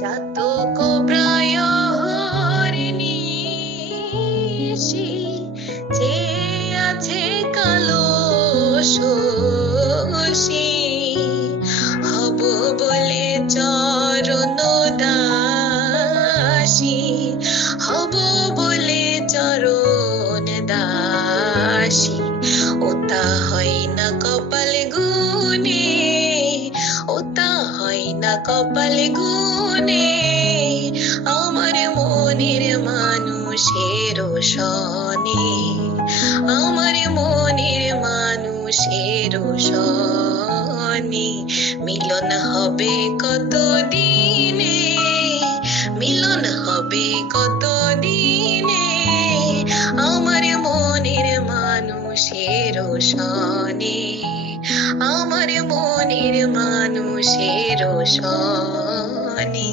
চাতক প্রায় হরিণী যে আছে কালো শশী হব বলে চরণ দাসী হব বলে চরণ দাসী ওটা হয় না কপাল গুনে ওটা হয় না কপাল গুনে আমার মনের মানুষের সনে আমার মনের মানুষের সনে মিলন হবে কত দিনে মিলন হবে কত দিনে আমার মনের মানুষের সনে আমার মনের মানুষের সনে।